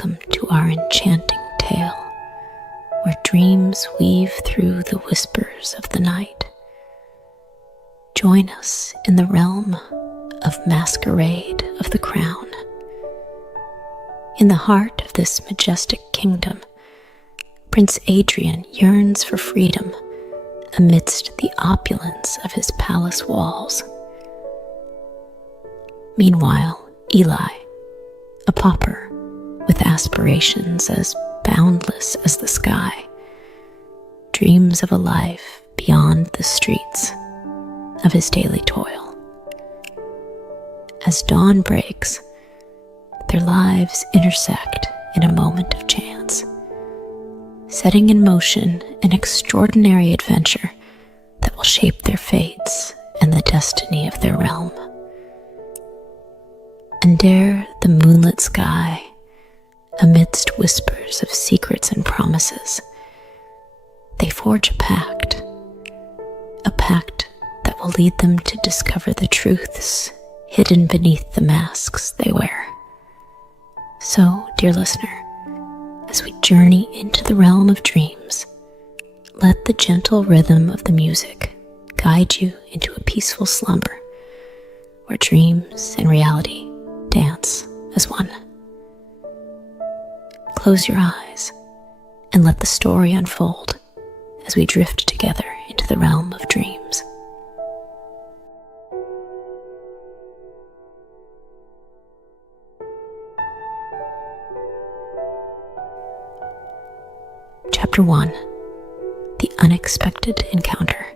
welcome to our enchanting tale, where dreams weave through the whispers of the night. Join us in the realm of Masquerade of the Crown. In the heart of this majestic kingdom, Prince Adrian yearns for freedom amidst the opulence of his palace walls. Meanwhile, Eli, a pauper with aspirations as boundless as the sky, dreams of a life beyond the streets of his daily toil. As dawn breaks, their lives intersect in a moment of chance, setting in motion an extraordinary adventure that will shape their fates and the destiny of their realm. Under the moonlit sky, amidst whispers of secrets and promises, they forge a pact that will lead them to discover the truths hidden beneath the masks they wear. So, dear listener, as we journey into the realm of dreams, let the gentle rhythm of the music guide you into a peaceful slumber where dreams and reality dance as one. Close your eyes and let the story unfold as we drift together into the realm of dreams. Chapter 1: The Unexpected Encounter.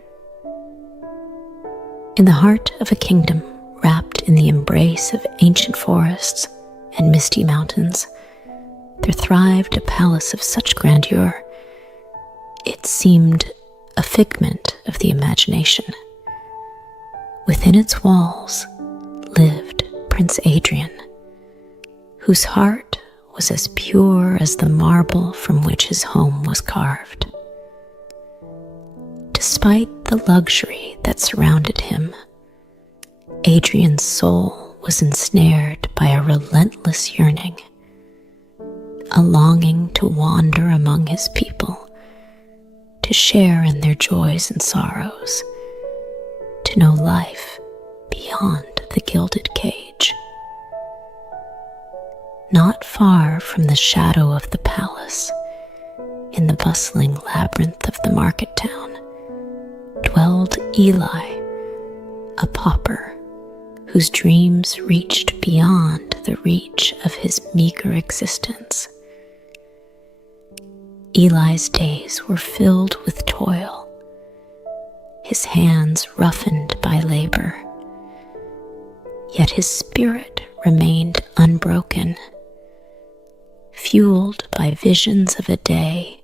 In the heart of a kingdom wrapped in the embrace of ancient forests and misty mountains, there thrived a palace of such grandeur, it seemed a figment of the imagination. Within its walls lived Prince Adrian, whose heart was as pure as the marble from which his home was carved. Despite the luxury that surrounded him, Adrian's soul was ensnared by a relentless yearning, a longing to wander among his people, to share in their joys and sorrows, to know life beyond the gilded cage. Not far from the shadow of the palace, in the bustling labyrinth of the market town, dwelled Eli, a pauper whose dreams reached beyond the reach of his meager existence. Eli's days were filled with toil, his hands roughened by labor, yet his spirit remained unbroken, fueled by visions of a day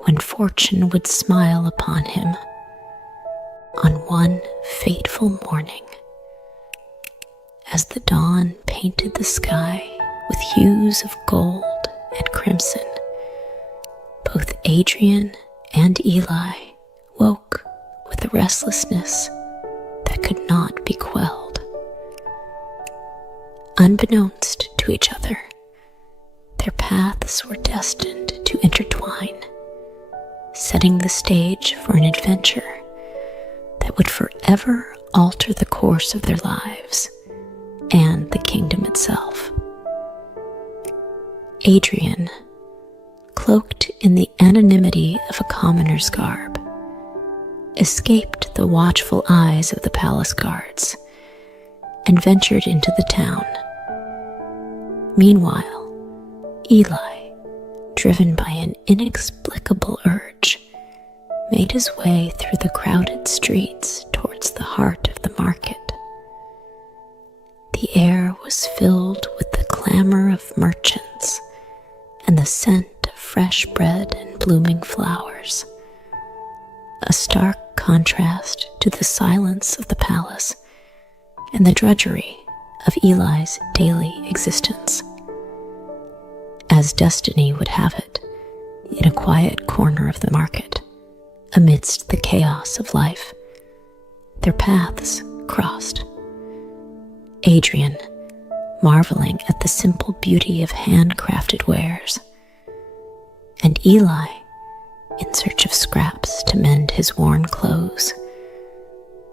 when fortune would smile upon him. On one fateful morning, as the dawn painted the sky with hues of gold and crimson, both Adrian and Eli woke with a restlessness that could not be quelled. Unbeknownst to each other, their paths were destined to intertwine, setting the stage for an adventure that would forever alter the course of their lives and the kingdom itself. Adrian, cloaked in the anonymity of a commoner's garb, escaped the watchful eyes of the palace guards and ventured into the town. Meanwhile, Eli, driven by an inexplicable urge, made his way through the crowded streets towards the heart of the market. The air was filled with the clamor of merchants and the scent of fresh bread and blooming flowers, a stark contrast to the silence of the palace and the drudgery of Eli's daily existence. As destiny would have it, in a quiet corner of the market, amidst the chaos of life, their paths crossed. Adrian, marveling at the simple beauty of handcrafted wares, and Eli, in search of scraps to mend his worn clothes,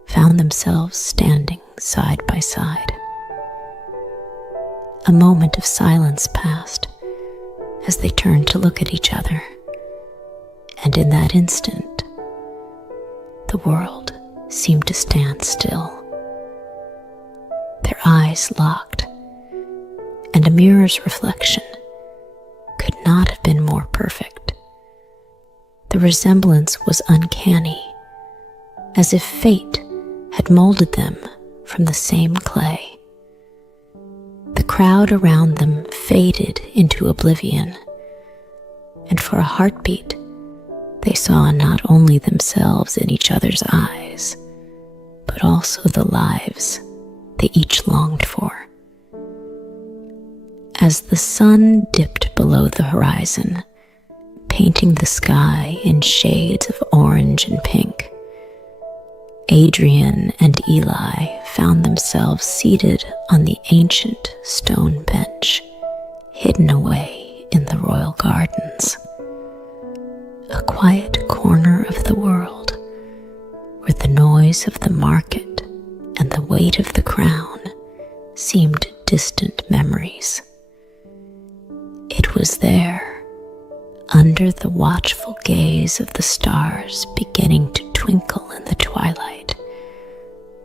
found themselves standing side by side. A moment of silence passed as they turned to look at each other, and in that instant, the world seemed to stand still. Their eyes locked, and a mirror's reflection could not have been more perfect. The resemblance was uncanny, as if fate had molded them from the same clay. The crowd around them faded into oblivion, and for a heartbeat, they saw not only themselves in each other's eyes, but also the lives they each longed for. As the sun dipped below the horizon, painting the sky in shades of orange and pink, Adrian and Eli found themselves seated on the ancient stone bench, hidden away in the royal gardens. A quiet corner of the world where the noise of the market and the weight of the crown seemed distant memories. It was there, under the watchful gaze of the stars beginning to twinkle in the twilight,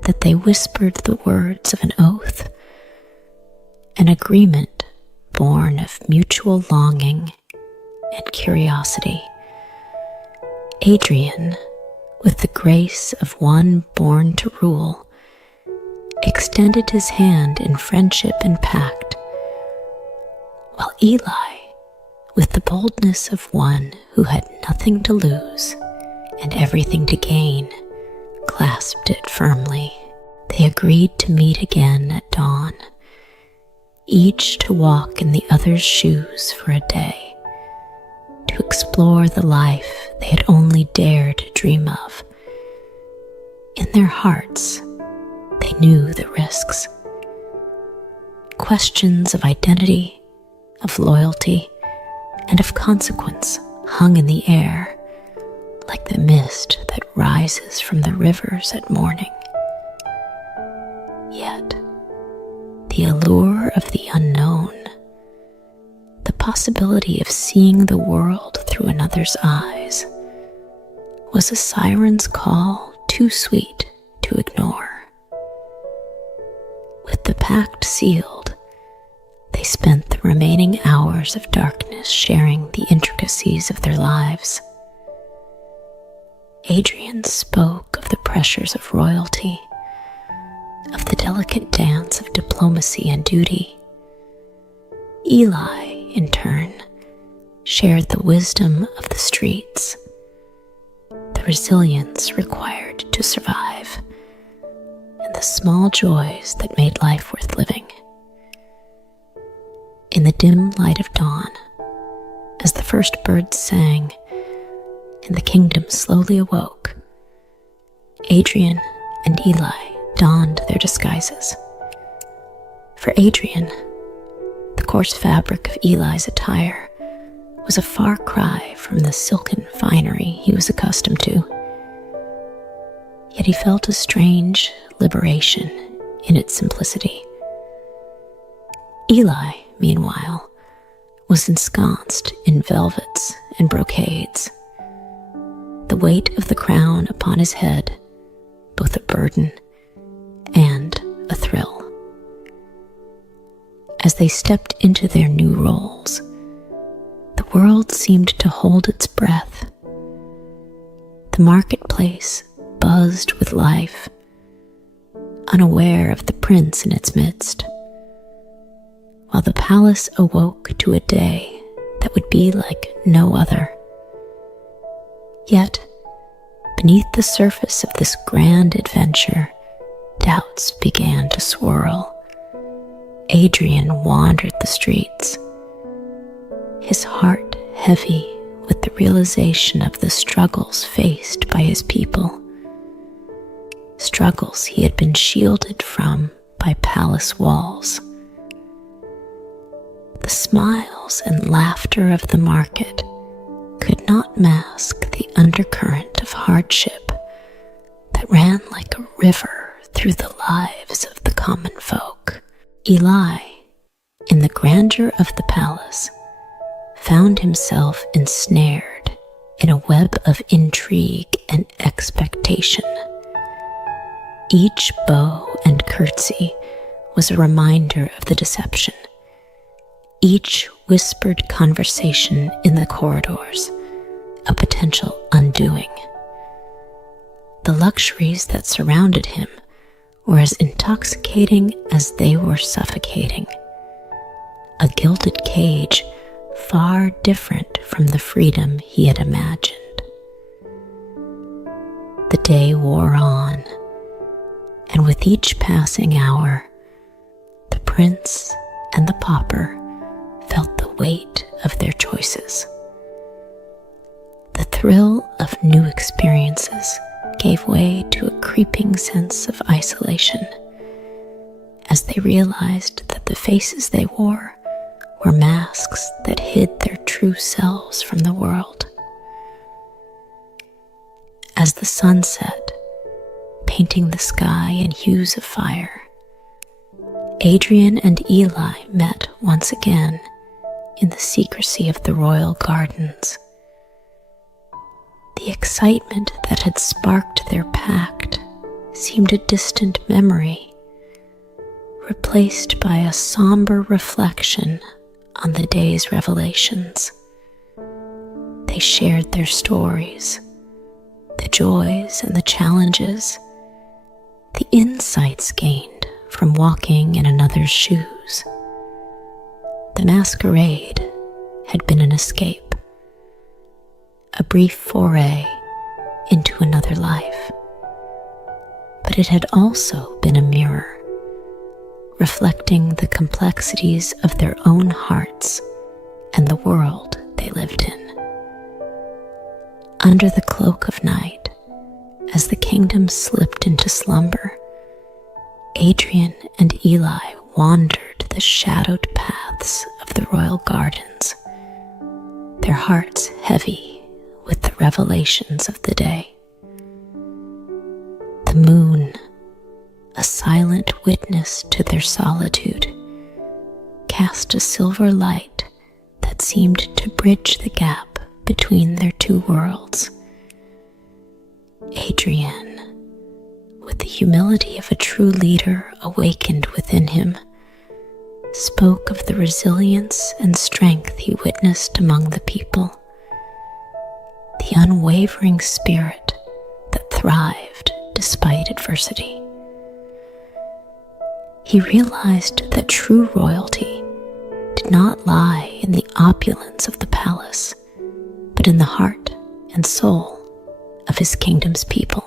that they whispered the words of an oath, an agreement born of mutual longing and curiosity. Adrian, with the grace of one born to rule, extended his hand in friendship and pact, while Eli, with the boldness of one who had nothing to lose and everything to gain, clasped it firmly. They agreed to meet again at dawn, each to walk in the other's shoes for a day, to explore the life they had only dared to dream of. In their hearts, they knew the risks. Questions of identity, of loyalty, and of consequence hung in the air, like the mist that rises from the rivers at morning. Yet, the allure of the unknown, the possibility of seeing the world through another's eyes, was a siren's call too sweet to ignore. With the pact sealed, they spent the remaining hours of darkness sharing the intricacies of their lives. Adrian spoke of the pressures of royalty, of the delicate dance of diplomacy and duty. Eli, in turn, shared the wisdom of the streets, the resilience required to survive, and the small joys that made life worth living. In the dim light of dawn, as the first birds sang and the kingdom slowly awoke, Adrian and Eli donned their disguises. For Adrian, the coarse fabric of Eli's attire was a far cry from the silken finery he was accustomed to. Yet he felt a strange liberation in its simplicity. Eli, meanwhile, was ensconced in velvets and brocades, the weight of the crown upon his head, both a burden and a thrill. As they stepped into their new roles, the world seemed to hold its breath. The marketplace buzzed with life, unaware of the prince in its midst, while the palace awoke to a day that would be like no other. Yet, beneath the surface of this grand adventure, doubts began to swirl. Adrian wandered the streets, his heart heavy with the realization of the struggles faced by his people, struggles he had been shielded from by palace walls. The smiles and laughter of the market could not mask the undercurrent of hardship that ran like a river through the lives of the common folk. Eli, in the grandeur of the palace, found himself ensnared in a web of intrigue and expectation. Each bow and curtsy was a reminder of the deception. Each whispered conversation in the corridors, a potential undoing. The luxuries that surrounded him were as intoxicating as they were suffocating. A gilded cage far different from the freedom he had imagined. The day wore on, and with each passing hour, the prince and the pauper felt the weight of their choices. The thrill of new experiences gave way to a creeping sense of isolation as they realized that the faces they wore were masks that hid their true selves from the world. As the sun set, painting the sky in hues of fire, Adrian and Eli met once again in the secrecy of the royal gardens. The excitement that had sparked their pact seemed a distant memory, replaced by a somber reflection on the day's revelations. They shared their stories, the joys and the challenges, the insights gained from walking in another's shoes. The masquerade had been an escape, a brief foray into another life, but it had also been a mirror, reflecting the complexities of their own hearts and the world they lived in. Under the cloak of night, as the kingdom slipped into slumber, Adrian and Eli wandered the shadowed paths of the royal gardens, their hearts heavy with the revelations of the day. The moon, a silent witness to their solitude, cast a silver light that seemed to bridge the gap between their two worlds. Adrian, with the humility of a true leader awakened within him, spoke of the resilience and strength he witnessed among the people, the unwavering spirit that thrived despite adversity. He realized that true royalty did not lie in the opulence of the palace, but in the heart and soul of his kingdom's people.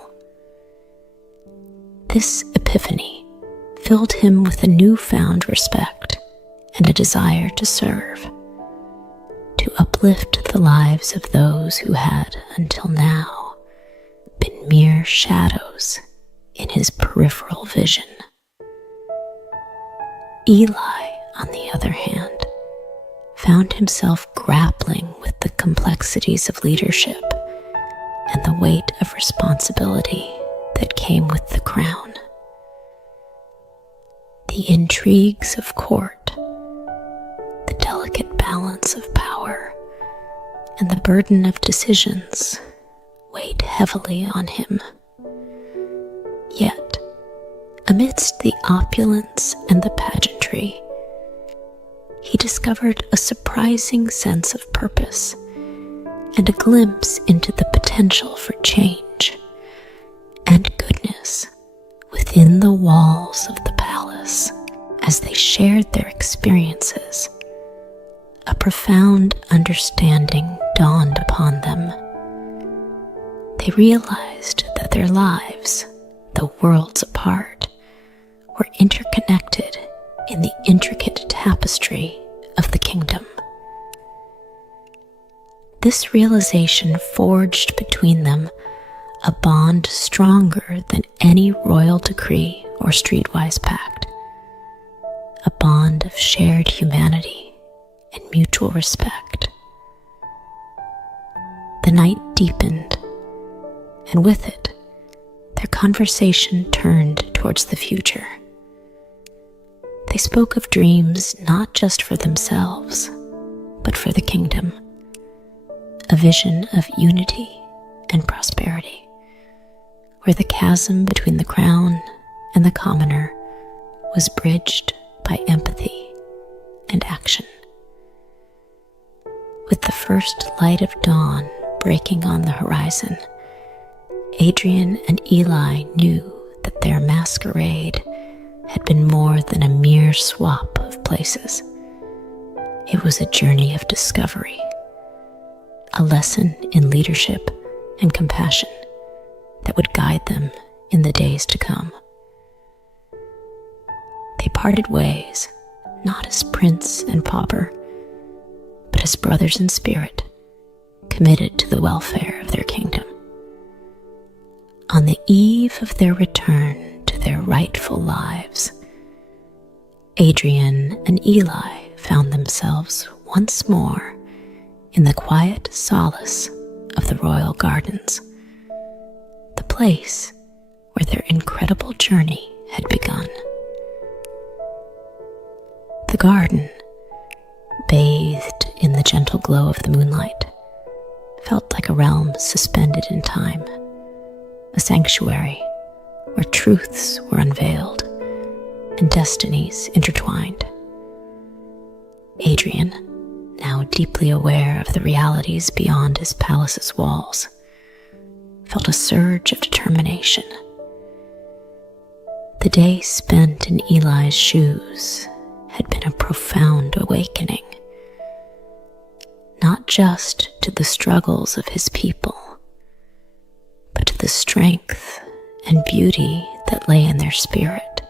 This epiphany filled him with a newfound respect and a desire to serve, to uplift the lives of those who had, until now, been mere shadows in his peripheral vision. Eli, on the other hand, found himself grappling with the complexities of leadership and the weight of responsibility that came with the crown. The intrigues of court, the delicate balance of power, and the burden of decisions weighed heavily on him. Yet, amidst the opulence and the pageantry, he discovered a surprising sense of purpose and a glimpse into the potential for change and goodness within the walls of the palace. As they shared their experiences, a profound understanding dawned upon them. They realized that their lives, though worlds apart, were interconnected in the intricate tapestry of the kingdom. This realization forged between them a bond stronger than any royal decree or streetwise pact, a bond of shared humanity and mutual respect. The night deepened, and with it, their conversation turned towards the future. They spoke of dreams not just for themselves, but for the kingdom, a vision of unity and prosperity, where the chasm between the crown and the commoner was bridged by empathy and action. With the first light of dawn breaking on the horizon, Adrian and Eli knew that their masquerade had been more than a mere swap of places. It was a journey of discovery, a lesson in leadership and compassion that would guide them in the days to come. They parted ways, not as prince and pauper, but as brothers in spirit, committed to the welfare of their kingdom. On the eve of their return to their rightful lives, Adrian and Eli found themselves once more in the quiet solace of the royal gardens, the place where their incredible journey had begun. The garden, bathed in the gentle glow of the moonlight, felt like a realm suspended in time, a sanctuary where truths were unveiled and destinies intertwined. Adrian, now deeply aware of the realities beyond his palace's walls, felt a surge of determination. The day spent in Eli's shoes had been a profound awakening, not just to the struggles of his people, but to the strength and beauty that lay in their spirit.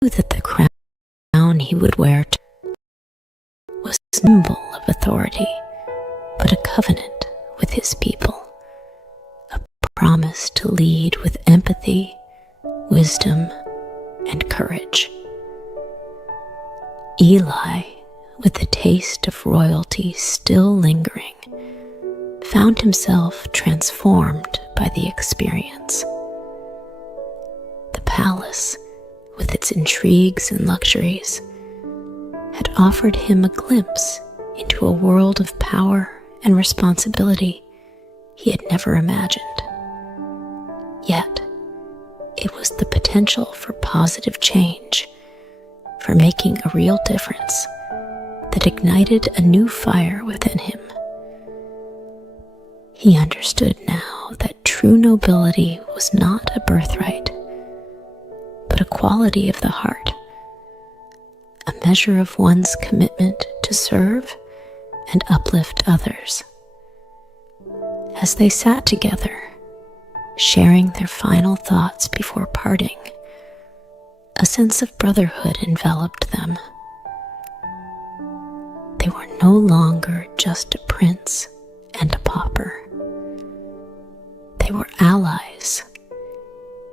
He knew that the crown he would wear was a symbol of authority, but a covenant with his people, a promise to lead with empathy, wisdom, and courage. Eli, with the taste of royalty still lingering, found himself transformed by the experience. The palace, with its intrigues and luxuries, had offered him a glimpse into a world of power and responsibility he had never imagined. Yet, it was the potential for positive change, for making a real difference, that ignited a new fire within him. He understood now that true nobility was not a birthright, but a quality of the heart, a measure of one's commitment to serve and uplift others. As they sat together, sharing their final thoughts before parting, a sense of brotherhood enveloped them. They were no longer just a prince and a pauper. They were allies,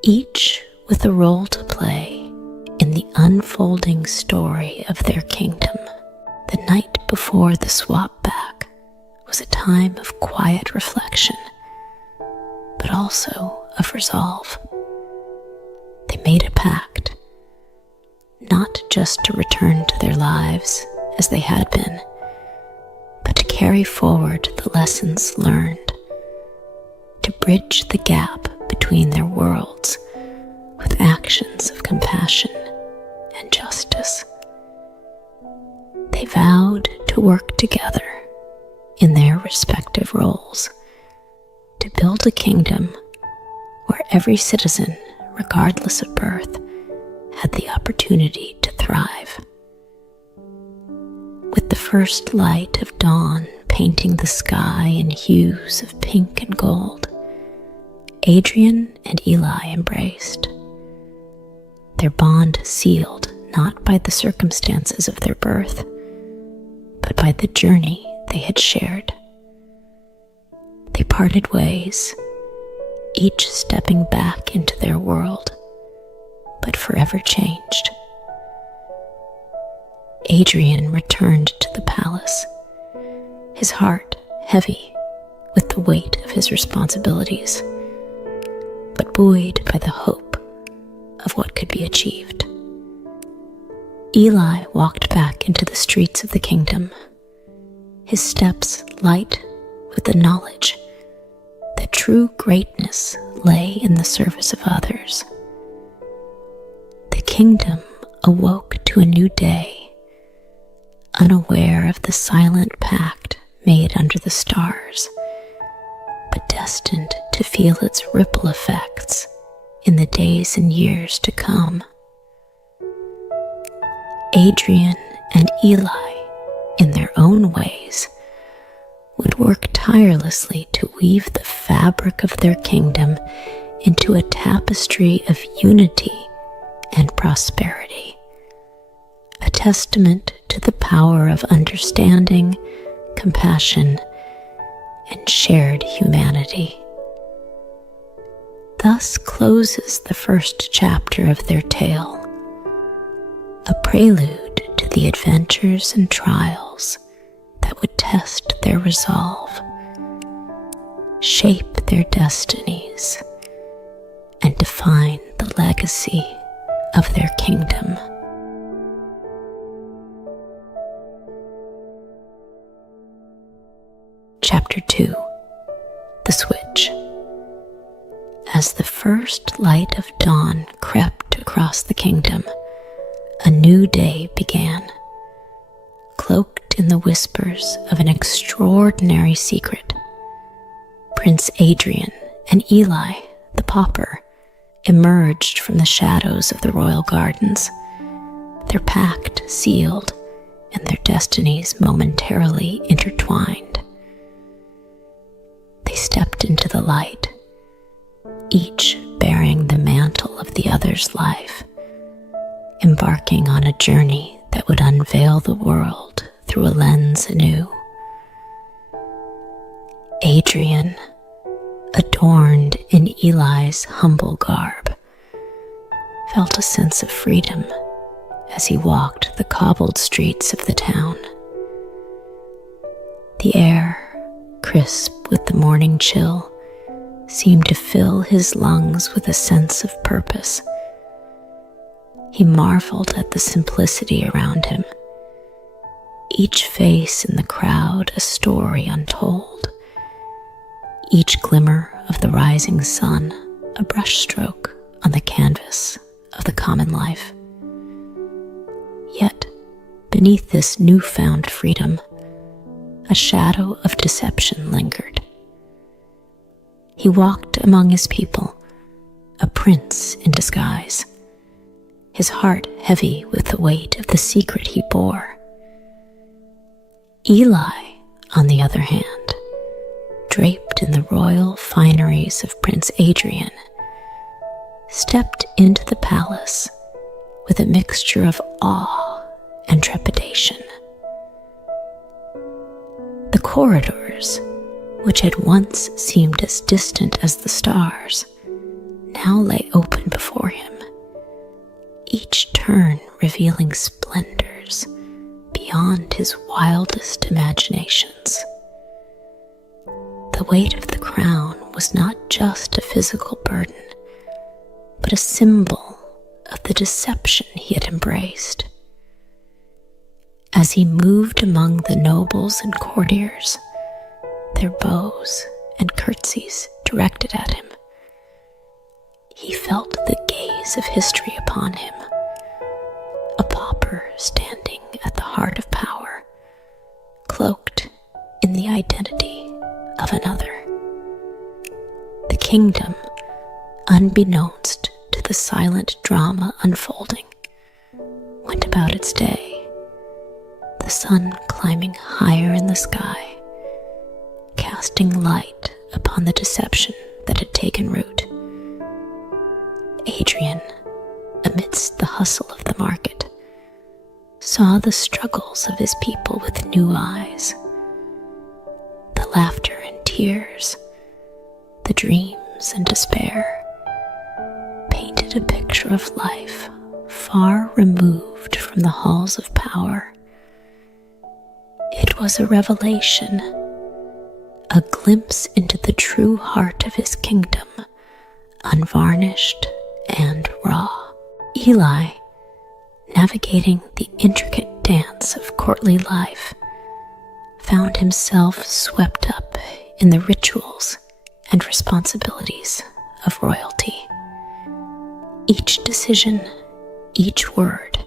each with a role to play in the unfolding story of their kingdom. The night before the swap back was a time of quiet reflection, but also of resolve. They made a pact, not just to return to their lives as they had been, but to carry forward the lessons learned, to bridge the gap between their worlds with actions of compassion and justice. They vowed to work together in their respective roles to build a kingdom where every citizen, regardless of birth, had the opportunity to thrive. With the first light of dawn painting the sky in hues of pink and gold, Adrian and Eli embraced, their bond sealed not by the circumstances of their birth, but by the journey they had shared. They parted ways, each stepping back into their world, but forever changed. Adrian returned to the palace, his heart heavy with the weight of his responsibilities, but buoyed by the hope of what could be achieved. Eli walked back into the streets of the kingdom, his steps light with the knowledge that true greatness lay in the service of others. The kingdom awoke to a new day, unaware of the silent pact made under the stars, but destined to feel its ripple effects in the days and years to come. Adrian and Eli, in their own ways, would work tirelessly to weave the fabric of their kingdom into a tapestry of unity and prosperity, a testament to the power of understanding, compassion, and shared humanity. Thus closes the first chapter of their tale, a prelude to the adventures and trials that would test their resolve, shape their destinies, and define the legacy of their kingdom. Chapter 2: The Switch. As the first light of dawn crept across the kingdom, a new day began, cloaked in the whispers of an extraordinary secret. Prince Adrian and Eli, the pauper, emerged from the shadows of the royal gardens, their pact sealed and their destinies momentarily intertwined. They stepped into the light, each bearing the mantle of the other's life, embarking on a journey that would unveil the world through a lens anew. Adrian, adorned in Eli's humble garb, felt a sense of freedom as he walked the cobbled streets of the town. The air, crisp with the morning chill, seemed to fill his lungs with a sense of purpose. He marveled at the simplicity around him, each face in the crowd a story untold, each glimmer of the rising sun a brushstroke on the canvas of the common life. Yet, beneath this newfound freedom, a shadow of deception lingered. He walked among his people, a prince in disguise, his heart heavy with the weight of the secret he bore. Eli, on the other hand, draped in the royal fineries of Prince Adrian, stepped into the palace with a mixture of awe and trepidation. The corridors, which had once seemed as distant as the stars, now lay open before him, each turn revealing splendors beyond his wildest imaginations. The weight of the crown was not just a physical burden, but a symbol of the deception he had embraced. As he moved among the nobles and courtiers, their bows and curtsies directed at him, he felt the gaze of history upon him, a pauper standing at the heart of power, cloaked in the identity of another. The kingdom, unbeknownst to the silent drama unfolding, went about its day, the sun climbing higher in the sky, casting light upon the deception that had taken root. Adrian, amidst the hustle of the market, saw the struggles of his people with new eyes, the laughter and tears, the dreams and despair, painted a picture of life far removed from from the halls of power. It was a revelation, a glimpse into the true heart of his kingdom, unvarnished and raw. Eli, navigating the intricate dance of courtly life, found himself swept up in the rituals and responsibilities of royalty. Each decision, each word,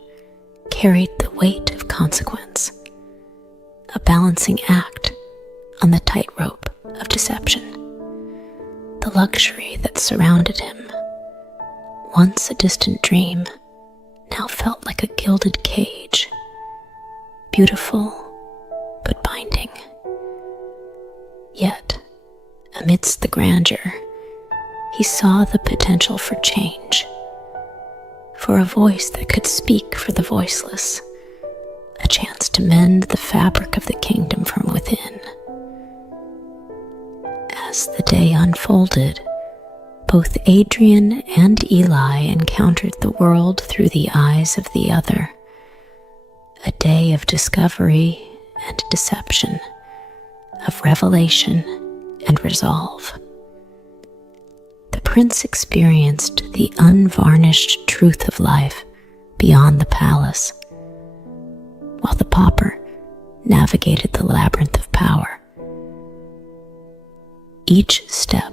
carried the weight of consequence, a balancing act on the tightrope of deception. The luxury that surrounded him, once a distant dream, now felt like a gilded cage, beautiful but binding. Yet, amidst the grandeur, he saw the potential for change, for a voice that could speak for the voiceless, a chance to mend the fabric of the kingdom from within. As the day unfolded, both Adrian and Eli encountered the world through the eyes of the other, a day of discovery and deception, of revelation and resolve. The prince experienced the unvarnished truth of life beyond the palace, while the pauper navigated the labyrinth of power. Each step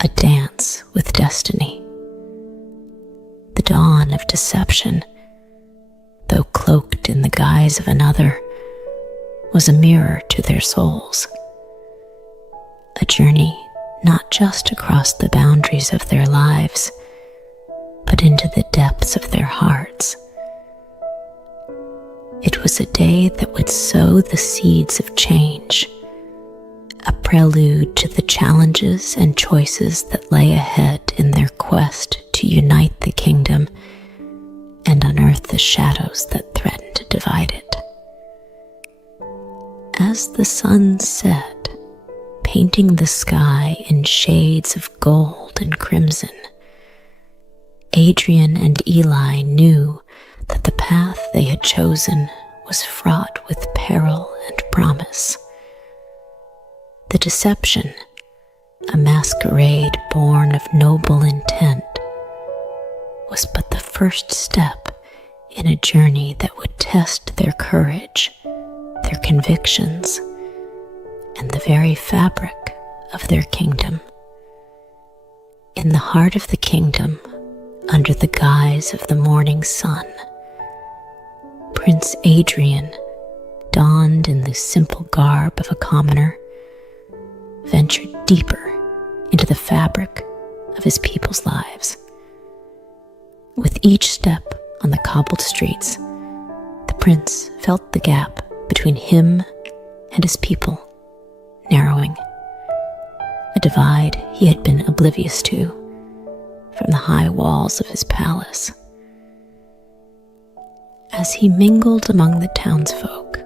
a dance with destiny. The dawn of deception, though cloaked in the guise of another, was a mirror to their souls. A journey not just across the boundaries of their lives, but into the depths of their hearts. It was a day that would sow the seeds of change, a prelude to the challenges and choices that lay ahead in their quest to unite the kingdom and unearth the shadows that threaten to divide it. As the sun set, painting the sky in shades of gold and crimson, Adrian and Eli knew that the path they had chosen was fraught with peril and promise. The deception, a masquerade born of noble intent, was but the first step in a journey that would test their courage, their convictions, and the very fabric of their kingdom. In the heart of the kingdom, under the guise of the morning sun, Prince Adrian, donned in the simple garb of a commoner, ventured deeper into the fabric of his people's lives. With each step on the cobbled streets, the prince felt the gap between him and his people narrowing, a divide he had been oblivious to from the high walls of his palace. As he mingled among the townsfolk,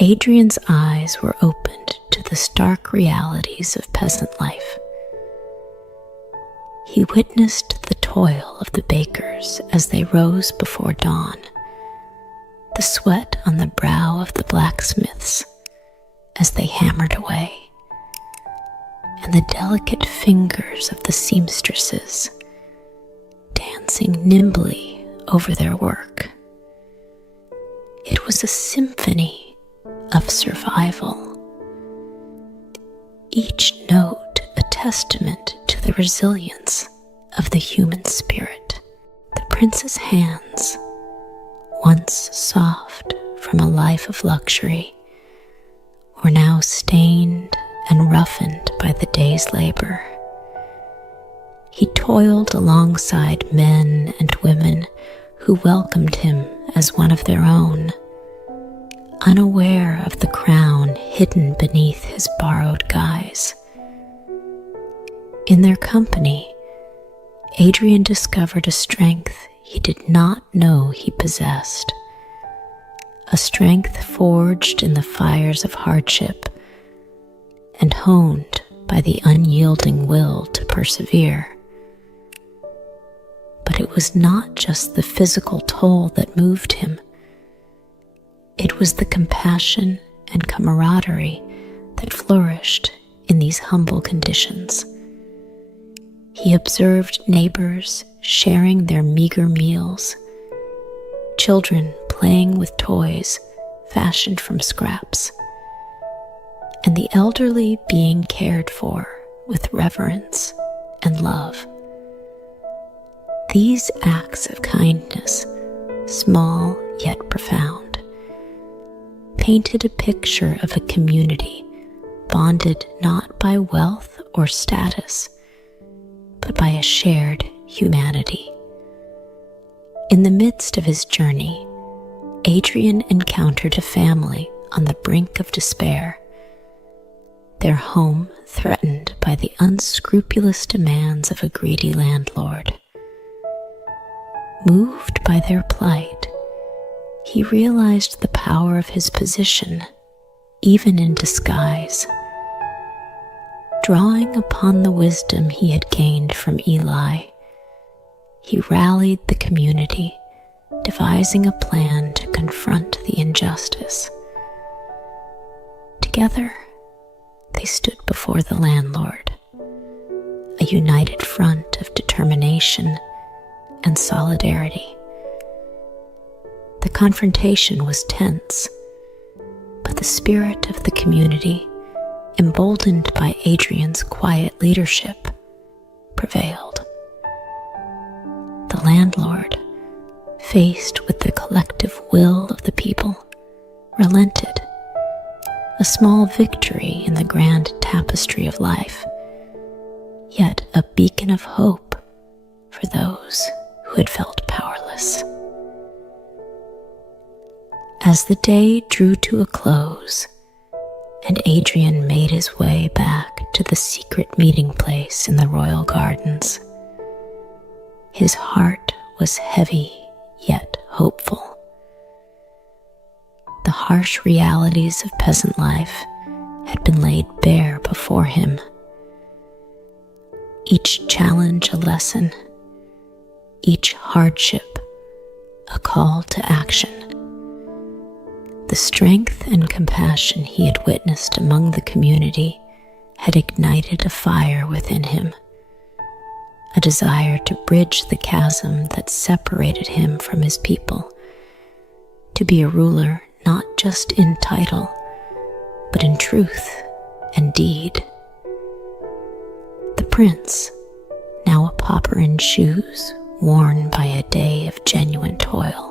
Adrian's eyes were opened to the stark realities of peasant life. He witnessed the toil of the bakers as they rose before dawn, the sweat on the brow of the blacksmiths as they hammered away, and the delicate fingers of the seamstresses dancing nimbly over their work. It was a symphony of survival, each note a testament to the resilience of the human spirit. The prince's hands, once soft from a life of luxury, were now stained and roughened by the day's labor. He toiled alongside men and women who welcomed him as one of their own, unaware of the crown hidden beneath his borrowed guise. In their company, Adrian discovered a strength he did not know he possessed, a strength forged in the fires of hardship and honed by the unyielding will to persevere. But it was not just the physical toll that moved him. It was the compassion and camaraderie that flourished in these humble conditions. He observed neighbors sharing their meager meals, children playing with toys fashioned from scraps, and the elderly being cared for with reverence and love. These acts of kindness, small yet profound, painted a picture of a community bonded not by wealth or status, but by a shared humanity. In the midst of his journey, Adrian encountered a family on the brink of despair, their home threatened by the unscrupulous demands of a greedy landlord. Moved by their plight, he realized the power of his position, even in disguise. Drawing upon the wisdom he had gained from Eli, he rallied the community, devising a plan to confront the injustice. Together, they stood before the landlord, a united front of determination and solidarity. The confrontation was tense, but the spirit of the community, emboldened by Adrian's quiet leadership, prevailed. The landlord, faced with the collective will of the people, relented, a small victory in the grand tapestry of life, yet a beacon of hope for those who had felt powerless. As the day drew to a close, and Adrian made his way back to the secret meeting place in the royal gardens, his heart was heavy yet hopeful. The harsh realities of peasant life had been laid bare before him, each challenge a lesson, each hardship a call to action. The strength and compassion he had witnessed among the community had ignited a fire within him, a desire to bridge the chasm that separated him from his people, to be a ruler not just in title, but in truth and deed. The prince, now a pauper in shoes worn by a day of genuine toil,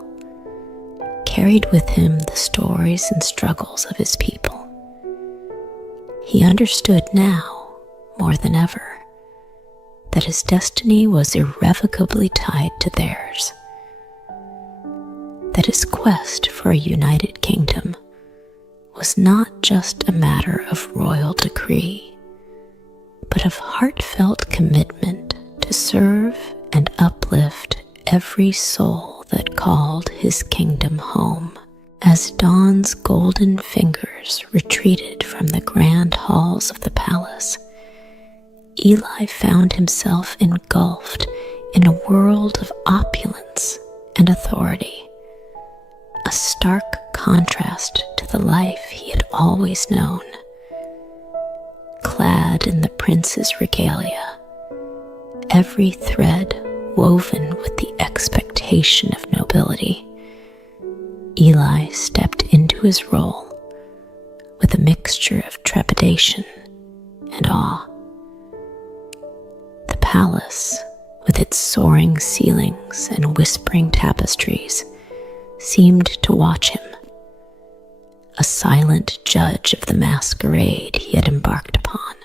carried with him the stories and struggles of his people. He understood now, more than ever, that his destiny was irrevocably tied to theirs, that his quest for a united kingdom was not just a matter of royal decree, but of heartfelt commitment to serve and uplift every soul that called his kingdom home. As dawn's golden fingers retreated from the grand halls of the palace, Eli found himself engulfed in a world of opulence and authority, a stark contrast to the life he had always known. Clad in the prince's regalia, every thread woven with the expectation of nobility, Eli stepped into his role with a mixture of trepidation and awe. The palace, with its soaring ceilings and whispering tapestries, seemed to watch him, a silent judge of the masquerade he had embarked upon.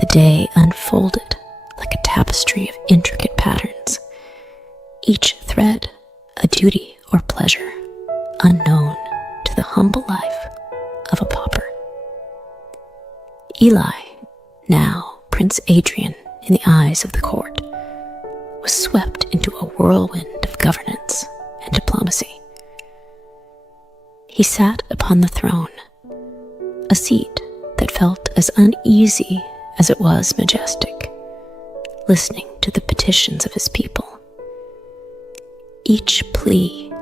The day unfolded like a tapestry of intricate patterns, each thread a duty or pleasure unknown to the humble life of a pauper. Eli, now Prince Adrian in the eyes of the court, was swept into a whirlwind of governance and diplomacy. He sat upon the throne, a seat that felt as uneasy as it was majestic, listening to the petitions of his people. Each plea,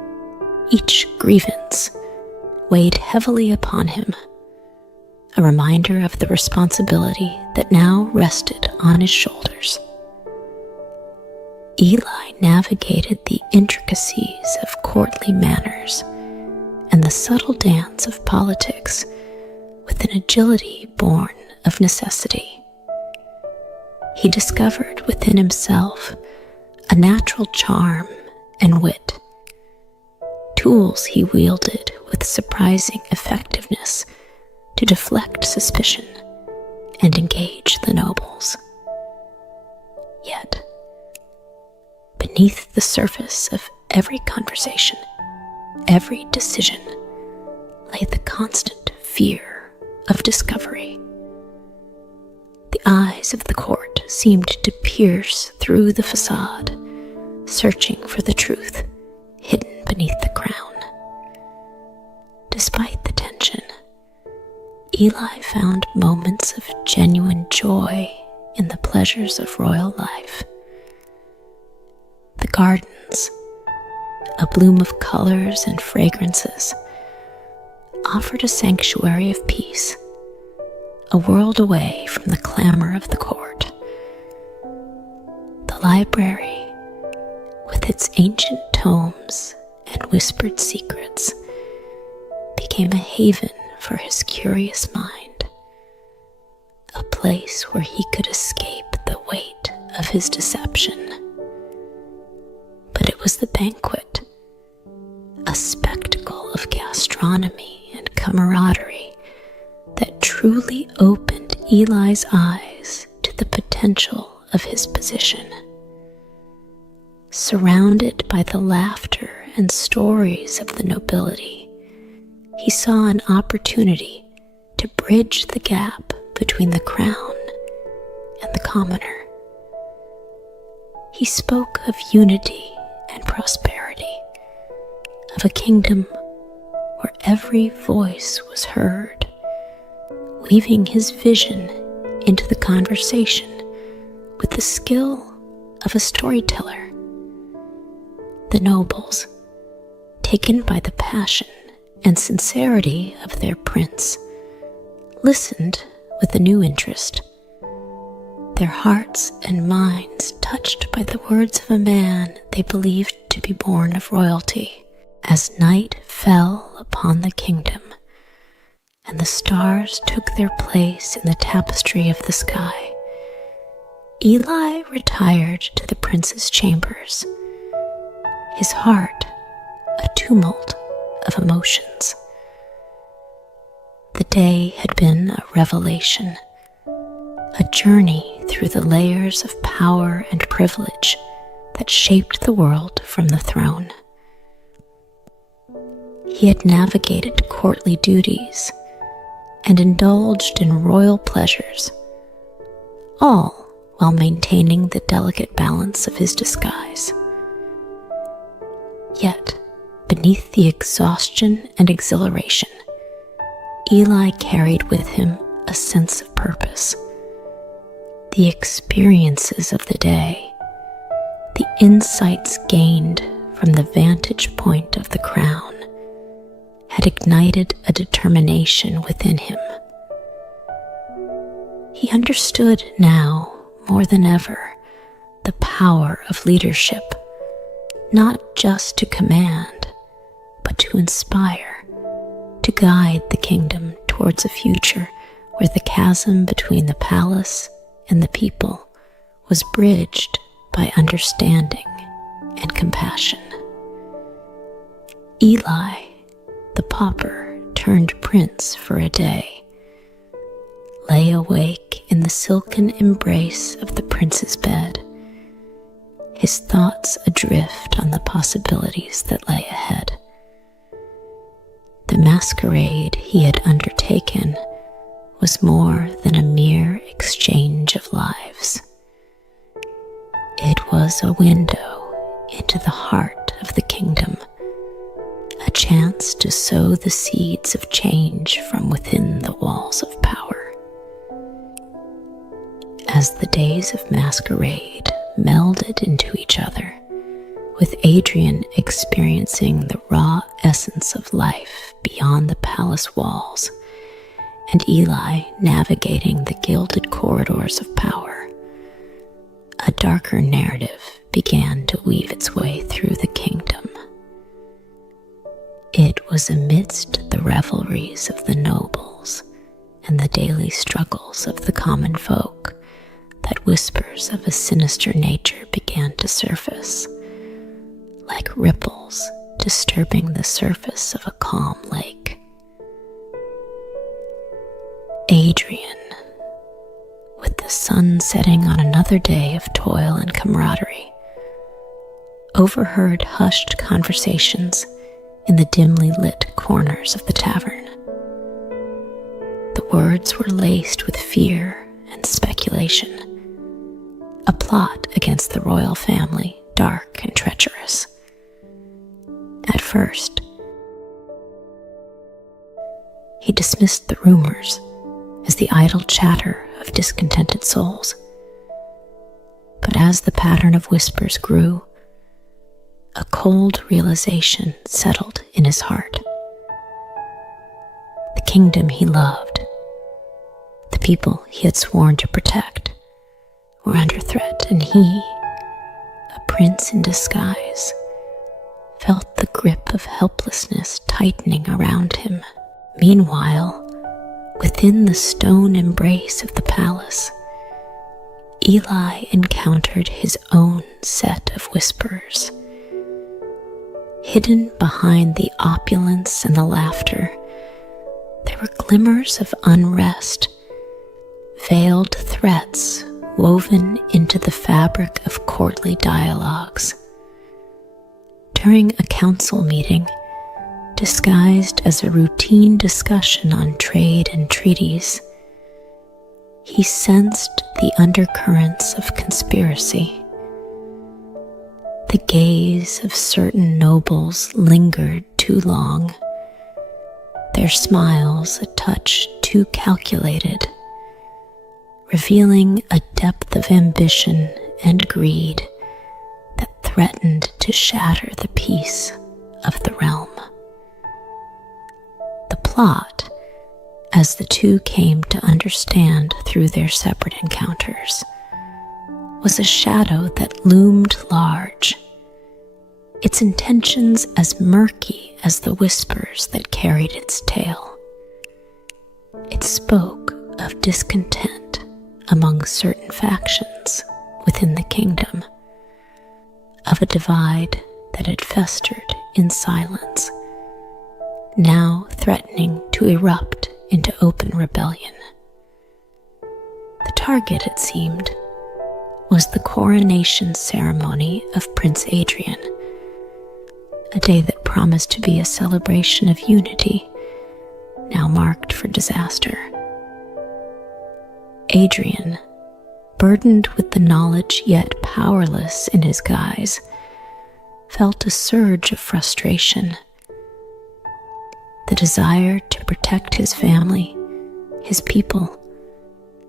each grievance weighed heavily upon him, a reminder of the responsibility that now rested on his shoulders. Eli navigated the intricacies of courtly manners and the subtle dance of politics with an agility born of necessity. He discovered within himself a natural charm and wit, tools he wielded with surprising effectiveness to deflect suspicion and engage the nobles. Yet, beneath the surface of every conversation, every decision, lay the constant fear of discovery. The eyes of the court seemed to pierce through the facade, searching for the truth hidden beneath the crown. Despite the tension, Eli found moments of genuine joy in the pleasures of royal life. The gardens, a bloom of colors and fragrances, offered a sanctuary of peace, a world away from the clamor of the court. The library, with its ancient tomes and whispered secrets, became a haven for his curious mind, a place where he could escape the weight of his deception. But it was the banquet, a spectacle of gastronomy and camaraderie, that truly opened Eli's eyes to the potential of his position. Surrounded by the laughter and stories of the nobility, he saw an opportunity to bridge the gap between the crown and the commoner. He spoke of unity and prosperity, of a kingdom where every voice was heard, weaving his vision into the conversation with the skill of a storyteller. The nobles, taken by the passion and sincerity of their prince, listened with a new interest, their hearts and minds touched by the words of a man they believed to be born of royalty. As night fell upon the kingdom, and the stars took their place in the tapestry of the sky, Eli retired to the prince's chambers, his heart a tumult of emotions. The day had been a revelation, a journey through the layers of power and privilege that shaped the world from the throne. He had navigated courtly duties and indulged in royal pleasures, all while maintaining the delicate balance of his disguise. Yet, beneath the exhaustion and exhilaration, Eli carried with him a sense of purpose. The experiences of the day, the insights gained from the vantage point of the crown, had ignited a determination within him. He understood now, more than ever, the power of leadership, not just to command, but to inspire, to guide the kingdom towards a future where the chasm between the palace and the people was bridged by understanding and compassion. Eli, the pauper turned prince for a day, lay awake in the silken embrace of the prince's bed, his thoughts adrift on the possibilities that lay ahead. The masquerade he had undertaken was more than a mere exchange of lives. It was a window into the heart of the kingdom, a chance to sow the seeds of change from within the walls of power. As the days of masquerade melded into each other, with Adrian experiencing the raw essence of life beyond the palace walls, and Eli navigating the gilded corridors of power. A darker narrative began to weave its way through the kingdom. It was amidst the revelries of the nobles and the daily struggles of the common folk that whispers of a sinister nature began to surface, like ripples disturbing the surface of a calm lake. Adrian, with the sun setting on another day of toil and camaraderie, overheard hushed conversations in the dimly lit corners of the tavern. The words were laced with fear and speculation, a plot against the royal family, dark and treacherous. At first, he dismissed the rumors as the idle chatter of discontented souls. But as the pattern of whispers grew, a cold realization settled in his heart. The kingdom he loved, the people he had sworn to protect, were under threat, and he, a prince in disguise, felt the grip of helplessness tightening around him. Meanwhile, within the stone embrace of the palace, Eli encountered his own set of whispers. Hidden behind the opulence and the laughter, there were glimmers of unrest, veiled threats woven into the fabric of courtly dialogues. During a council meeting, disguised as a routine discussion on trade and treaties, he sensed the undercurrents of conspiracy. The gaze of certain nobles lingered too long, their smiles a touch too calculated, revealing a depth of ambition and greed that threatened to shatter the peace of the realm. The plot, as the two came to understand through their separate encounters, was a shadow that loomed large, its intentions as murky as the whispers that carried its tale. It spoke of discontent among certain factions within the kingdom, of a divide that had festered in silence, now threatening to erupt into open rebellion. The target, it seemed, was the coronation ceremony of Prince Adrian, a day that promised to be a celebration of unity, now marked for disaster. Adrian, burdened with the knowledge yet powerless in his guise, felt a surge of frustration. The desire to protect his family, his people,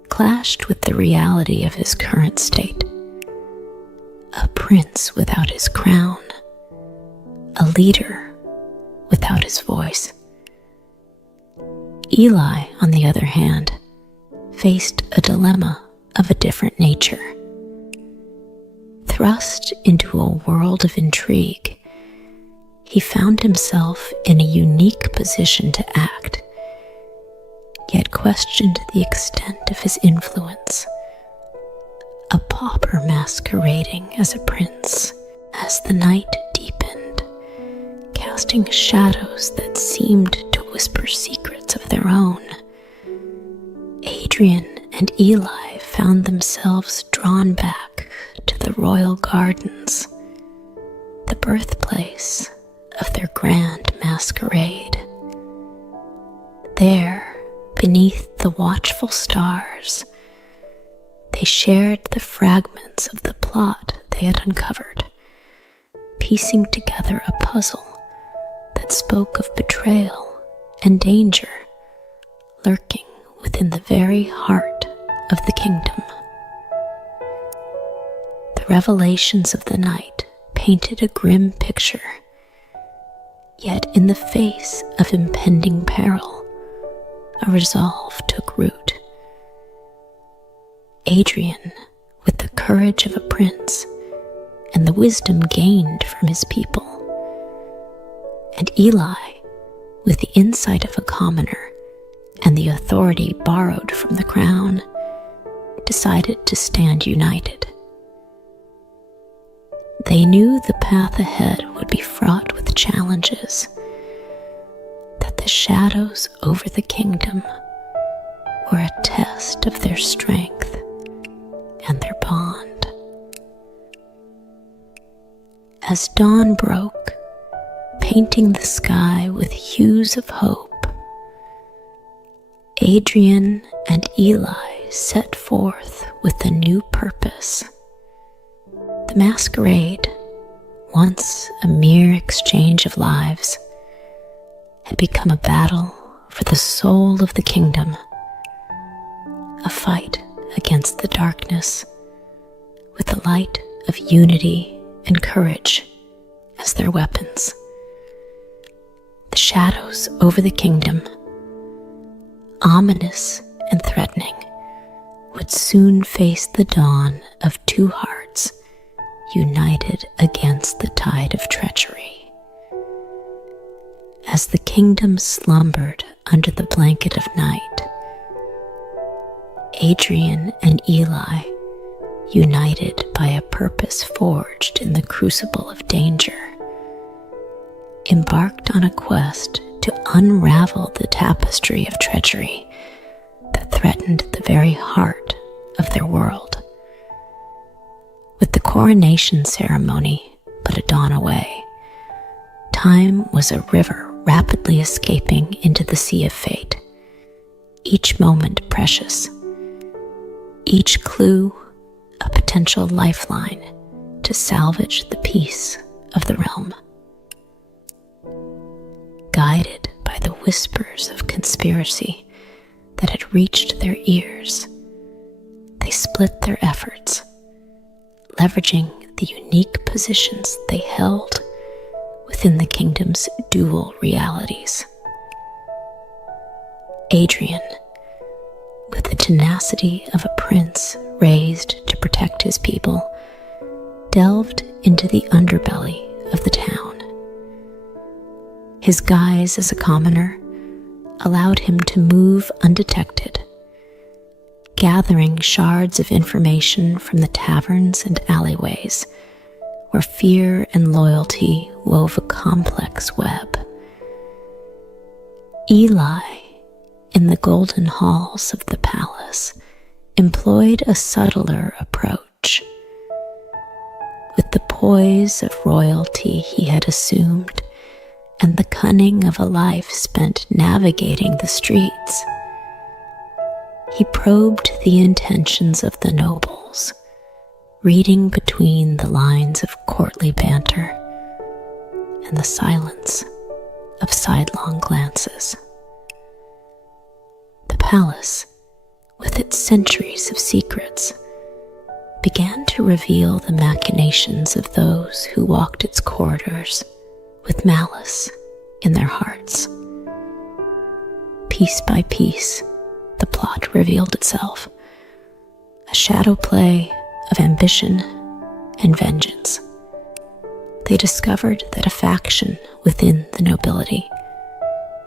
clashed with the reality of his current state. A prince without his crown, a leader without his voice. Eli, on the other hand, faced a dilemma of a different nature. Thrust into a world of intrigue, he found himself in a unique position to act, yet questioned the extent of his influence. A pauper masquerading as a prince, as the night deepened, casting shadows that seemed to whisper secrets of their own. Adrian and Eli found themselves drawn back to the royal gardens, the birthplace of their grand masquerade. There, beneath the watchful stars, they shared the fragments of the plot they had uncovered, piecing together a puzzle that spoke of betrayal and danger lurking within the very heart of the kingdom. The revelations of the night painted a grim picture, yet in the face of impending peril, a resolve took root. Adrian, with the courage of a prince and the wisdom gained from his people, and Eli, with the insight of a commoner and the authority borrowed from the crown, decided to stand united. They knew the path ahead would be fraught with challenges, that the shadows over the kingdom were a test of their strength and their bond. As dawn broke, painting the sky with hues of hope, Adrian and Eli set forth with a new purpose. The Masquerade, once a mere exchange of lives, had become a battle for the soul of the kingdom, a fight against the darkness with the light of unity and courage as their weapons. The shadows over the kingdom, ominous and threatening, would soon face the dawn of two hearts united against the tide of treachery. As the kingdom slumbered under the blanket of night, Adrian and Eli, united by a purpose forged in the crucible of danger, embarked on a quest to unravel the tapestry of treachery that threatened the very heart of their world. With the coronation ceremony but a dawn away, time was a river rapidly escaping into the sea of fate, each moment precious, each clue a potential lifeline to salvage the peace of the realm. Guided by the whispers of conspiracy that had reached their ears, they split their efforts, leveraging the unique positions they held within the kingdom's dual realities. Adrian, with the tenacity of a prince raised to protect his people, delved into the underbelly of the town. His guise as a commoner allowed him to move undetected, gathering shards of information from the taverns and alleyways where fear and loyalty wove a complex web. Eli, in the golden halls of the palace, employed a subtler approach. With the poise of royalty he had assumed and the cunning of a life spent navigating the streets, he probed the intentions of the nobles, reading between the lines of courtly banter and the silence of sidelong glances. The palace, with its centuries of secrets, began to reveal the machinations of those who walked its corridors with malice in their hearts. Piece by piece, the plot revealed itself, a shadow play of ambition and vengeance. They discovered that a faction within the nobility,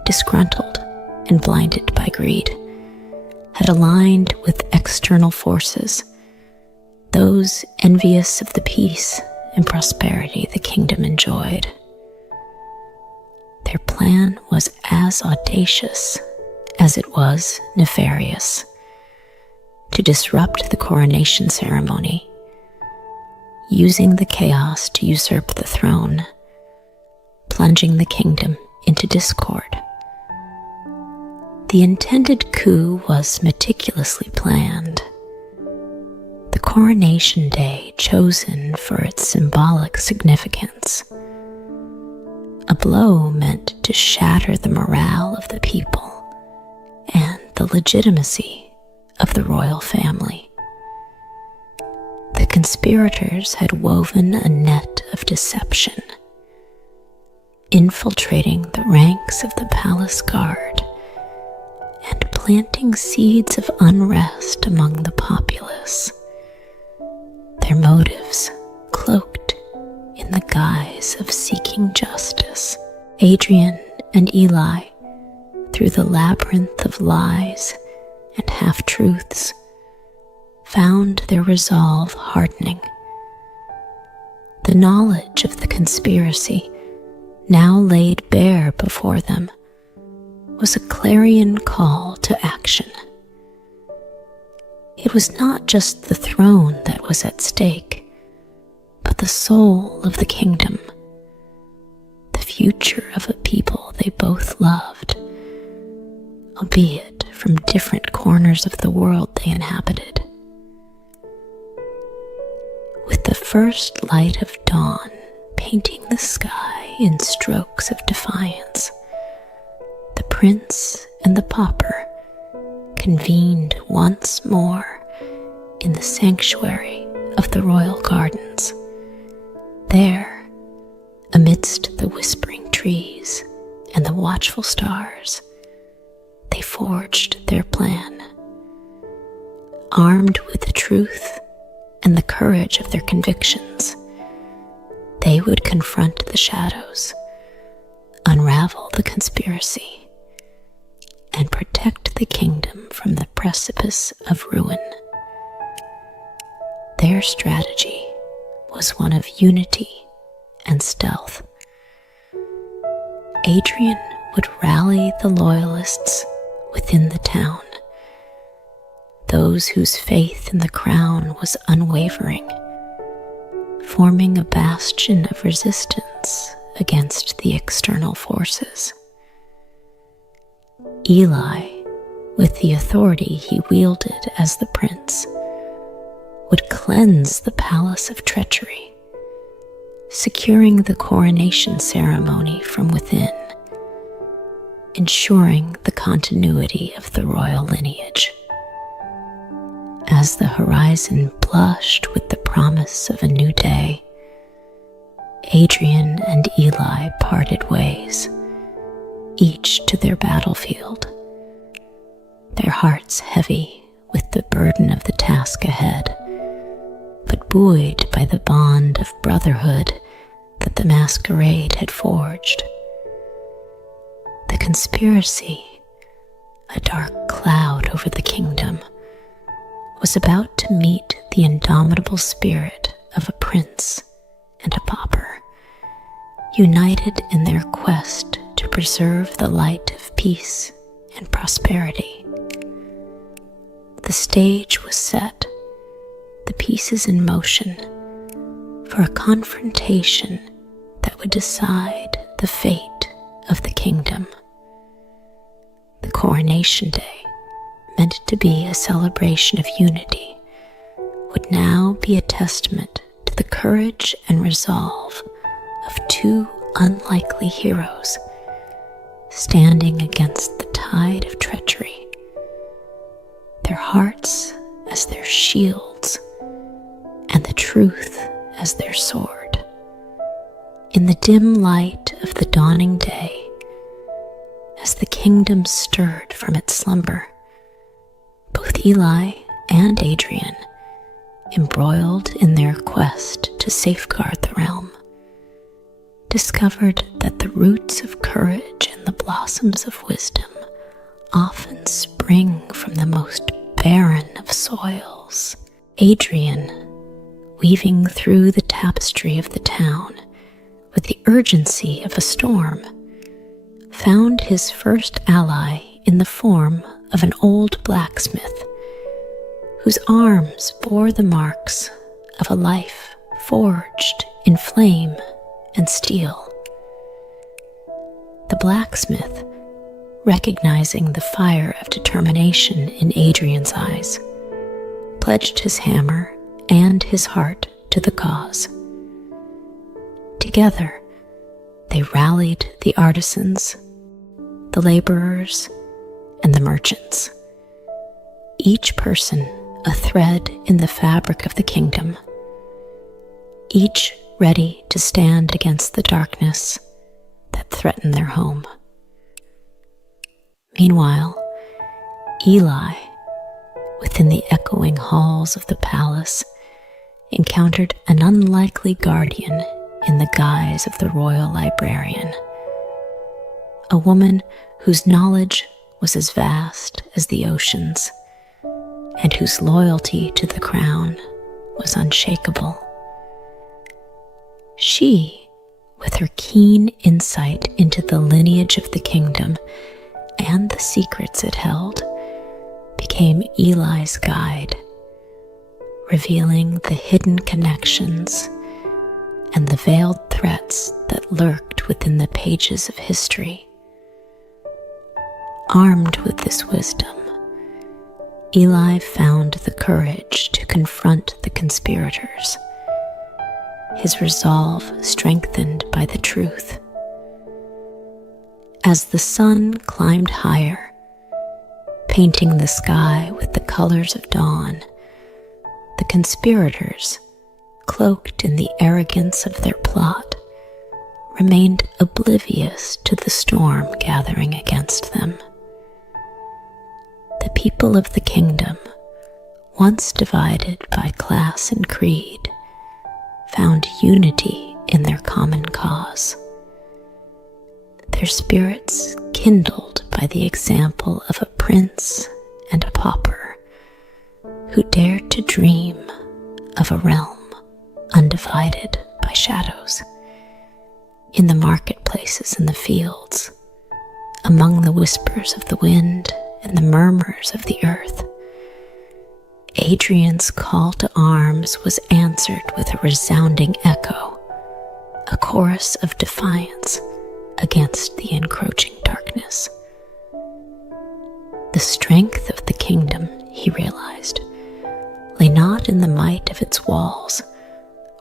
disgruntled and blinded by greed, had aligned with external forces, those envious of the peace and prosperity the kingdom enjoyed. Their plan was as audacious as it was nefarious: to disrupt the coronation ceremony, using the chaos to usurp the throne, plunging the kingdom into discord. The intended coup was meticulously planned. The coronation day chosen for its symbolic significance, a blow meant to shatter the morale of the people and the legitimacy of the royal family. The conspirators had woven a net of deception, infiltrating the ranks of the palace guard and planting seeds of unrest among the populace, their motives cloaked in the guise of seeking justice. Adrian and Eli, through the labyrinth of lies and half-truths, found their resolve hardening. The knowledge of the conspiracy, now laid bare before them, was a clarion call to action. It was not just the throne that was at stake, but the soul of the kingdom, the future of a people they both loved, albeit from different corners of the world they inhabited. With the first light of dawn painting the sky in strokes of defiance, the prince and the pauper convened once more in the sanctuary of the royal gardens. There, amidst the whispering trees and the watchful stars, they forged their plan. Armed with the truth and the courage of their convictions, they would confront the shadows, unravel the conspiracy, and protect the kingdom from the precipice of ruin. Their strategy was one of unity and stealth. Adrian would rally the loyalists within the town, those whose faith in the crown was unwavering, forming a bastion of resistance against the external forces. Eli, with the authority he wielded as the prince, would cleanse the palace of treachery, securing the coronation ceremony from within, ensuring the continuity of the royal lineage. As the horizon blushed with the promise of a new day, Adrian and Eli parted ways, each to their battlefield, their hearts heavy with the burden of the task ahead, but buoyed by the bond of brotherhood that the Masquerade had forged. The conspiracy, a dark cloud over the kingdom, was about to meet the indomitable spirit of a prince and a pauper, united in their quest to preserve the light of peace and prosperity. The stage was set, the pieces in motion, for a confrontation that would decide the fate of the kingdom. The coronation day, meant to be a celebration of unity, would now be a testament to the courage and resolve of two unlikely heroes standing against the tide of treachery, their hearts as their shields and the truth as their sword. In the dim light of the dawning day, as the kingdom stirred from its slumber, both Eli and Adrian, embroiled in their quest to safeguard the realm, discovered that the roots of courage and the blossoms of wisdom often spring from the most barren of soils. Adrian, weaving through the tapestry of the town with the urgency of a storm, found his first ally in the form of an old blacksmith whose arms bore the marks of a life forged in flame and steel. The blacksmith, recognizing the fire of determination in Adrian's eyes, pledged his hammer and his heart to the cause. Together, they rallied the artisans, the laborers, and the merchants, each person a thread in the fabric of the kingdom, each ready to stand against the darkness that threatened their home. Meanwhile, Eli, within the echoing halls of the palace, encountered an unlikely guardian in the guise of the royal librarian, a woman whose knowledge was as vast as the oceans, and whose loyalty to the crown was unshakable. She, with her keen insight into the lineage of the kingdom and the secrets it held, became Eli's guide, revealing the hidden connections and the veiled threats that lurked within the pages of history. Armed with this wisdom, Eli found the courage to confront the conspirators, his resolve strengthened by the truth. As the sun climbed higher, painting the sky with the colors of dawn, the conspirators, cloaked in the arrogance of their plot, remained oblivious to the storm gathering against them. The people of the kingdom, once divided by class and creed, found unity in their common cause. Their spirits kindled by the example of a prince and a pauper who dared to dream of a realm undivided by shadows. In the marketplaces and the fields, among the whispers of the wind and the murmurs of the earth, Adrian's call to arms was answered with a resounding echo, a chorus of defiance against the encroaching darkness. The strength of the kingdom, he realized, lay not in the might of its walls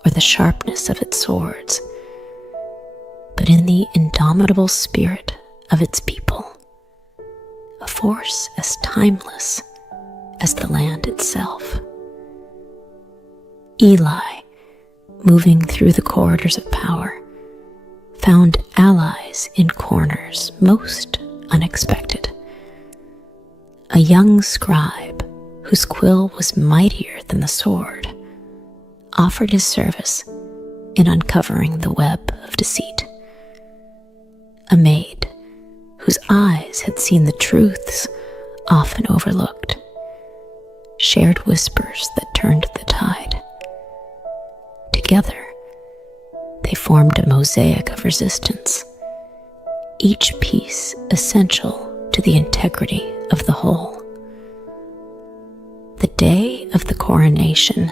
or the sharpness of its swords, but in the indomitable spirit of its people, a force as timeless as the land itself. Eli, moving through the corridors of power, found allies in corners most unexpected. A young scribe, whose quill was mightier than the sword, offered his service in uncovering the web of deceit. A maid, whose eyes had seen the truths often overlooked, shared whispers that turned the tide. Together, they formed a mosaic of resistance, each piece essential to the integrity of the whole. The day of the coronation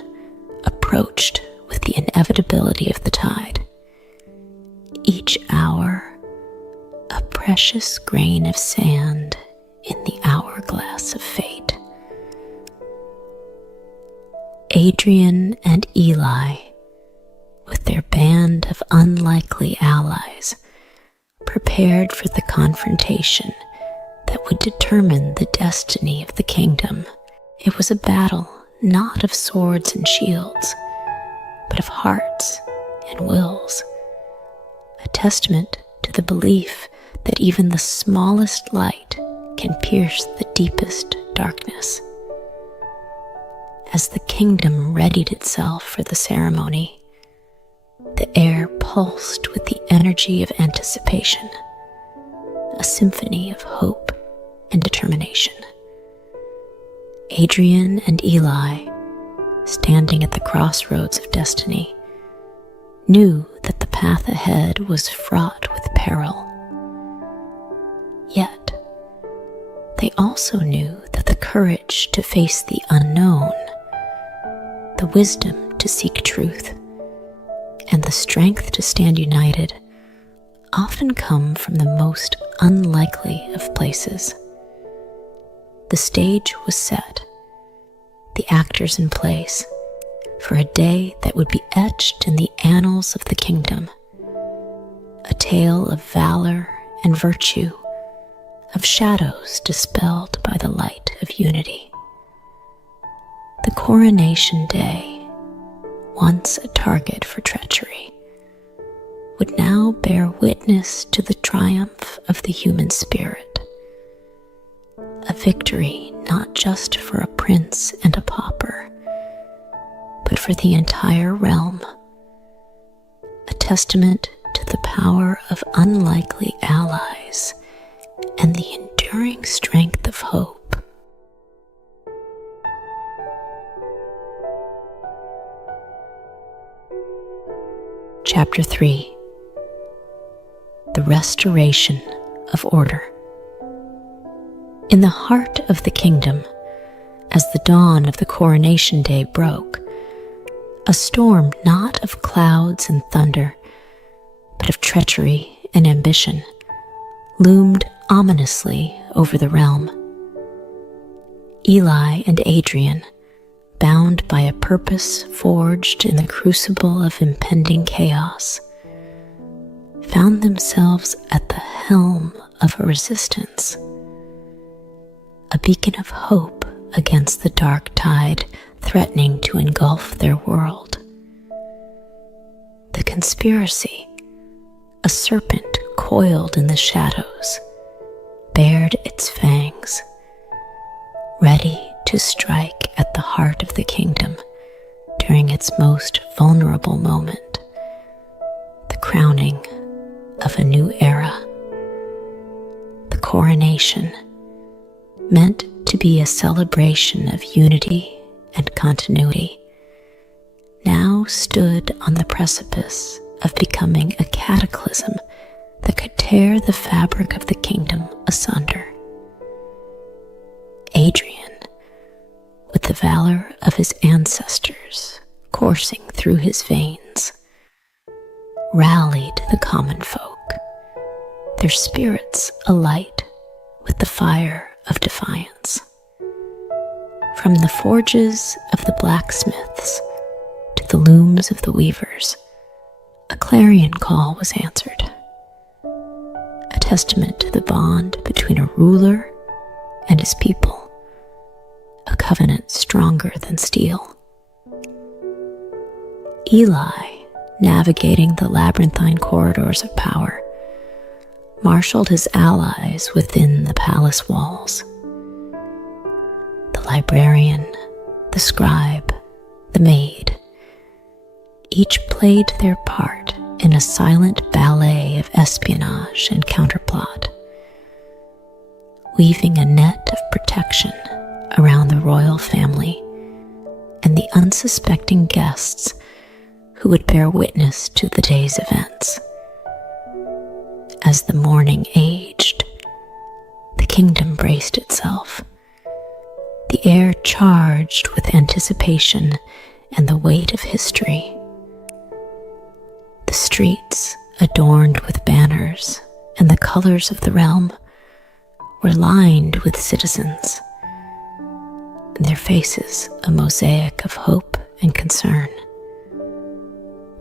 approached with the inevitability of the tide. Each hour, a precious grain of sand in the hourglass of fate. Adrian and Eli, with their band of unlikely allies, prepared for the confrontation that would determine the destiny of the kingdom. It was a battle not of swords and shields, but of hearts and wills, a testament to the belief that even the smallest light can pierce the deepest darkness. As the kingdom readied itself for the ceremony, the air pulsed with the energy of anticipation, a symphony of hope and determination. Adrian and Eli, standing at the crossroads of destiny, knew that the path ahead was fraught with peril. Yet, they also knew that the courage to face the unknown, the wisdom to seek truth, and the strength to stand united often come from the most unlikely of places. The stage was set, the actors in place, for a day that would be etched in the annals of the kingdom, a tale of valor and virtue, of shadows dispelled by the light of unity. The coronation day, once a target for treachery, would now bear witness to the triumph of the human spirit, a victory not just for a prince and a pauper, but for the entire realm, a testament to the power of unlikely allies and the enduring strength of hope. Chapter 3: The Restoration of Order. In the heart of the kingdom, as the dawn of the coronation day broke, a storm not of clouds and thunder, but of treachery and ambition, loomed ominously over the realm. Eli and Adrian, bound by a purpose forged in the crucible of impending chaos, found themselves at the helm of a resistance, a beacon of hope against the dark tide threatening to engulf their world. The conspiracy, a serpent coiled in the shadows, bared its fangs, ready to strike at the heart of the kingdom during its most vulnerable moment, the crowning of a new era. The coronation, meant to be a celebration of unity and continuity, now stood on the precipice of becoming a cataclysm that could tear the fabric of the kingdom asunder. Adrian, with the valor of his ancestors coursing through his veins, rallied the common folk, their spirits alight with the fire of defiance. From the forges of the blacksmiths to the looms of the weavers, a clarion call was answered, a testament to the bond between a ruler and his people, a covenant stronger than steel. Eli, navigating the labyrinthine corridors of power, marshaled his allies within the palace walls. The librarian, the scribe, the maid, each played their part in a silent ballet of espionage and counterplot, weaving a net of protection around the royal family and the unsuspecting guests who would bear witness to the day's events. As the morning aged, the kingdom braced itself, the air charged with anticipation and the weight of history. The streets, adorned with banners and the colors of the realm, were lined with citizens, their faces a mosaic of hope and concern,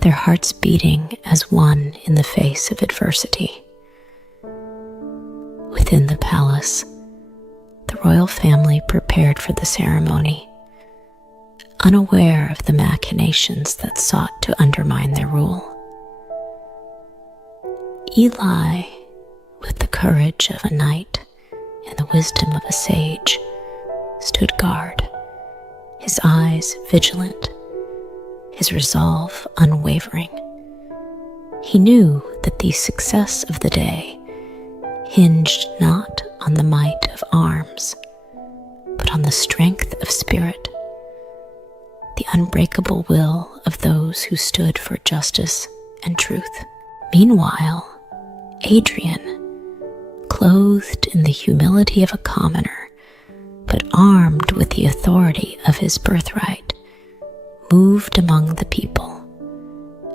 their hearts beating as one in the face of adversity. Within the palace, the royal family prepared for the ceremony, unaware of the machinations that sought to undermine their rule. Eli, with the courage of a knight and the wisdom of a sage, stood guard, his eyes vigilant, his resolve unwavering. He knew that the success of the day hinged not on the might of arms, but on the strength of spirit, the unbreakable will of those who stood for justice and truth. Meanwhile, Adrian, clothed in the humility of a commoner, but armed with the authority of his birthright, moved among the people,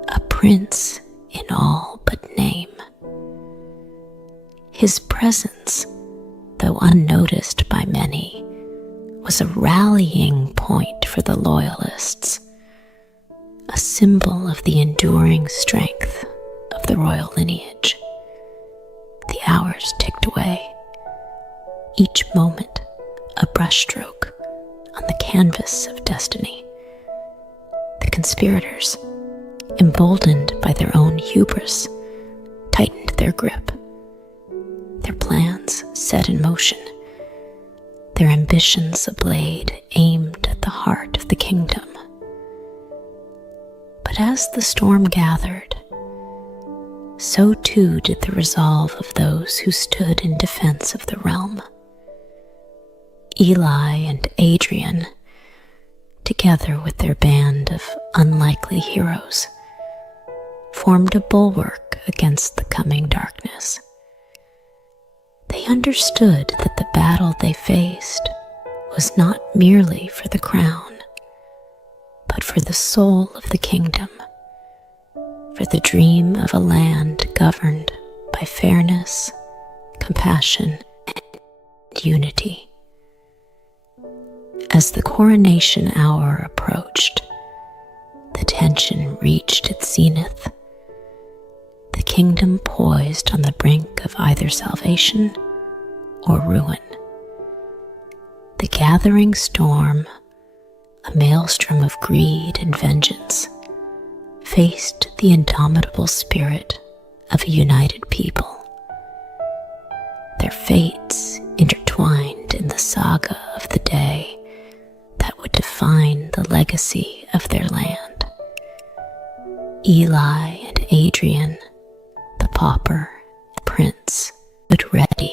a prince in all but name. His presence, though unnoticed by many, was a rallying point for the loyalists, a symbol of the enduring strength of the royal lineage. The hours ticked away, each moment a brushstroke on the canvas of destiny. The conspirators, emboldened by their own hubris, tightened their grip, their plans set in motion, their ambitions a blade aimed at the heart of the kingdom. But as the storm gathered, so too did the resolve of those who stood in defense of the realm. Eli and Adrian, together with their band of unlikely heroes, formed a bulwark against the coming darkness. They understood that the battle they faced was not merely for the crown, but for the soul of the kingdom, for the dream of a land governed by fairness, compassion, and unity. As the coronation hour approached, the tension reached its zenith. The kingdom poised on the brink of either salvation or ruin. The gathering storm, a maelstrom of greed and vengeance, faced the indomitable spirit of a united people. Their fates intertwined in the saga of the day that would define the legacy of their land. Eli and Adrian, the pauper and prince, stood ready.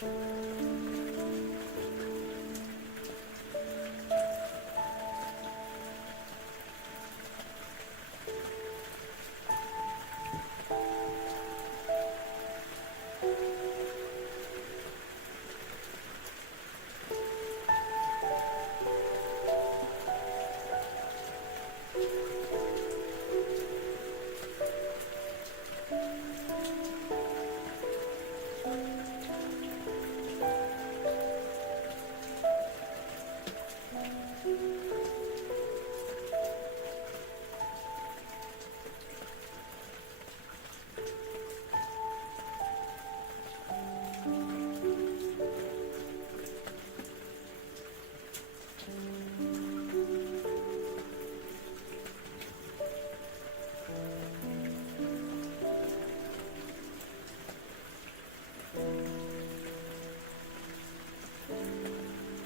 Thank